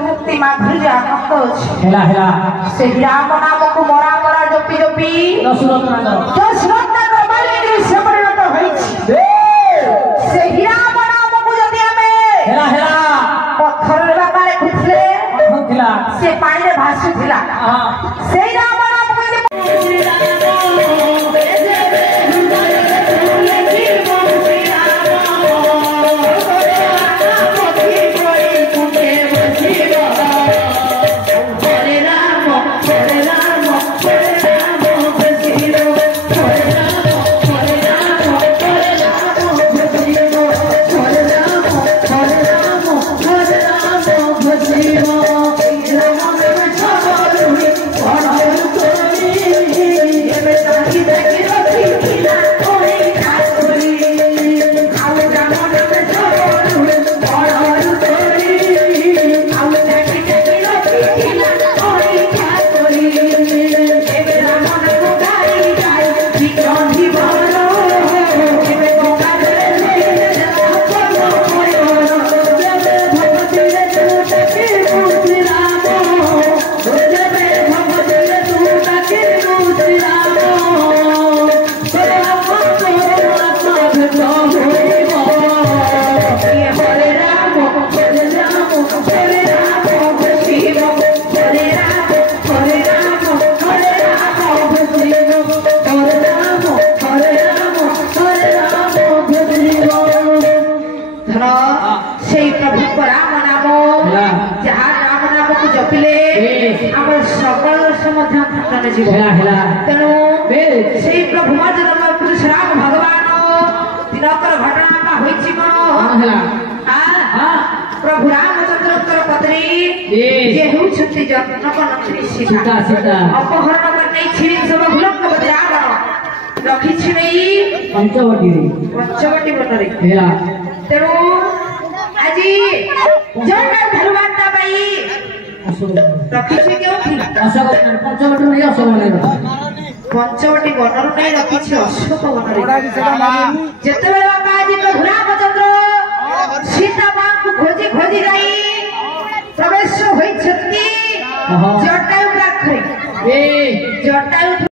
मुक्ति माधुर्य आनंद से राम नाम को मरा मरा जपी जपी दशरथ से परिणत होइछि से राम नाम को जदि हमें पत्थर बाकारे खुदले से पानी रे भासुथिला से राम नाम को प्रभु भगवान दिनकर घटना का होइछि प्रभु रामचंद्र पत्नी जे होउछथि जनक नंदिनी सीता अपहरण करनै छिरि सब भुलक बजावन रखि छिनै पंचवटी बटरे तेरो आजी जन धरवाटा बाई रखिछि केउठी अशोक पंचवटी नहीं अशोक नहीं पंचवटी बनर नहीं रखिछि अशोक बनर जेतेबेले बाबा जी प्रभुरामचंद्र सीता मां को खोजी खोजी जाई प्रवेश होई छति जटायु राखरे ए जटायु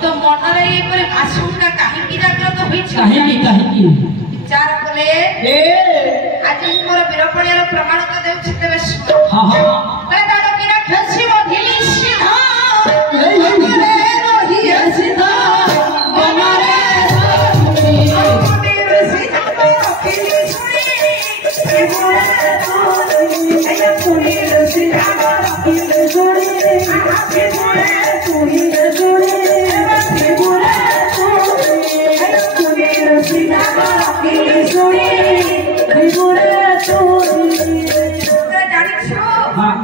तो मनरे एपरे आशंका काहेकि जागृत होइछ काहेकि विचार कले आज मोर वीरपणियार प्रमाण तो देउछि तेबे हां हां कले दाडो किना खसी बधिली सीधा बनरे रही सीधा बनरे रही सीधा रखिली सुनी त्रिपुरा एया पुनी सीधा रखिली सुनी आके बोले तुही जोड़ी त्रिपुरा एया पुनी सीधा रखिली सुनी त्रिपुरा तुही जानिछो हां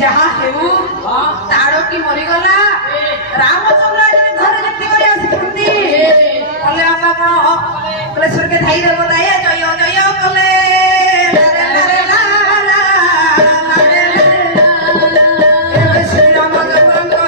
जहा हेउ ताड़ो की मरी गला रामचंद्र घर जप्ति करी आसिथंती बोले बाबा कोन बोले स्वर्ग धाई देव दाया जय जय कले श्री रामचंद्र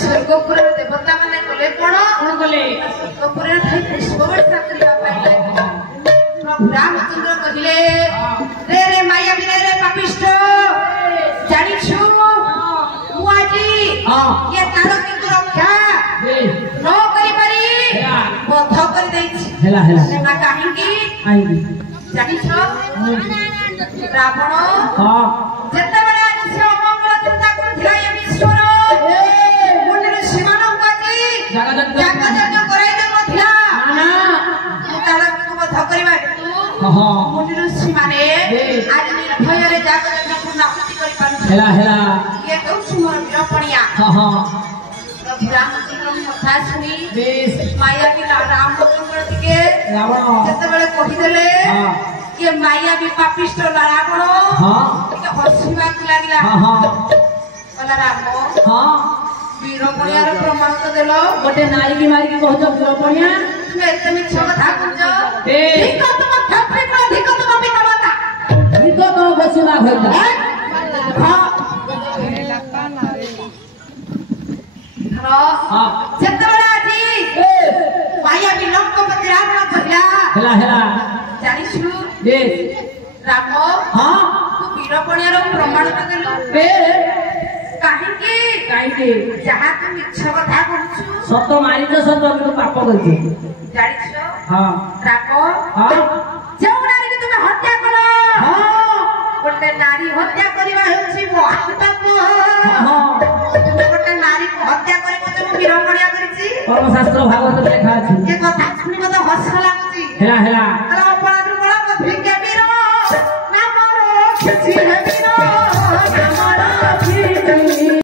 स्वर्गपुर देवता माने गले कोन गले स्वर्गपुर थाई पुष्पवर्षा करिया पाइले प्रभु रामचंद्र कहिले रे रे माया रे पापिष्ट जानि छु मु आजी ये तारो की रक्षा न करि पारी बध कर दै छी हेला हेला ना काहे की आइबी जानि छु रावण हां जते बडा आज से अमंगल चिंता करथिला ये विश्वर हेला हेला ये कहू सुमर वीरपणिया हां हां प्रभु रामचंद्र कथा सुनी बेस माया भी रामचंद्र के रावण जते बेले कहि देले हां ये माया भी पापिष्ट रावण हां के हसिबा लागला हां हां बोला राम हां वीरपणिया रो प्रमाण तो देलो गोटे नारी की मारी की कहत वीरपणिया तुम एते मिछ कथा कहजो बे ठीक तुम थापरी को ठीक तुम भी कबता ठीक तो बसुना होता हां हां जते बेले आजी माया भी लंकोपति रावण कहला हेला हेला जानिछु बेस राम हां तू वीरपणिया रो प्रमाण तो देलो बे काहे के जहाँ तू मिछ कथा कहछु सत मारी तो सत तो पाप करछि जानिछु हां राम हां जो नारी के तुम हत्या करो हां गोटे नारी हत्या करबा हेछि महापाप हां गोटे नारी को हत्या करबो जे वीरपणिया करिछि कर्मशास्त्र भागवत लेखा अछि ये कथा सुनि मते हस लागछि हेला हेला अरे अपराध बड़ा मत के वीर नाम रो खिछि हे वीर नाम